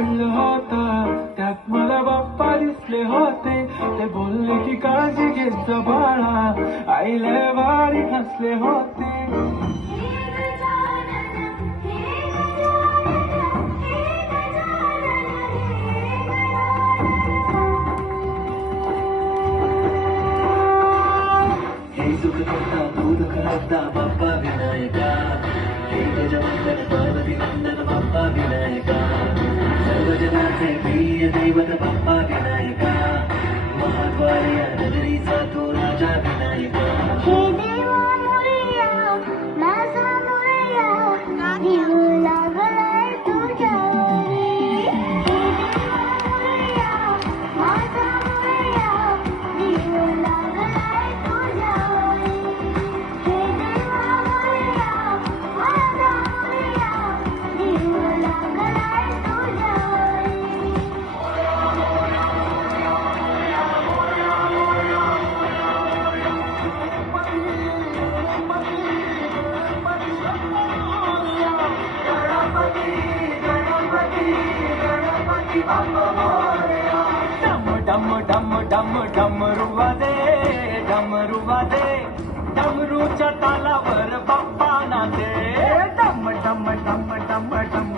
पडलं होतं त्यात मला बाप्पा दिसले होते. ते बोलले की काळजी घेत जा बाळा, आईला भारी हसले होते. हे सुख करता तू दुःख हरता बाप्पा विनायका, हे गजवंदन पार्वती नंदन बाप्पा विनायका, सर्व जगाचे प्रिय दैवत बाप्पा विनायका, महाद्वारी नगरीचा तो राजा विनायका. हे देवा मोरया, माझा मोरया, जीव लागलाय तुझ्यावरी. हे देवा मोरया, माझा मोरया, जीव लागलाय तुझ्यावरी. हे देवा मोरया, माझा मोरया, जीव लागलाय तुझ्यावरी. डम डम डम डमरू वाजे, डमरू वाजे, डमरूच्या तालावर बाप्पा नाचे. डम डम डम डम डम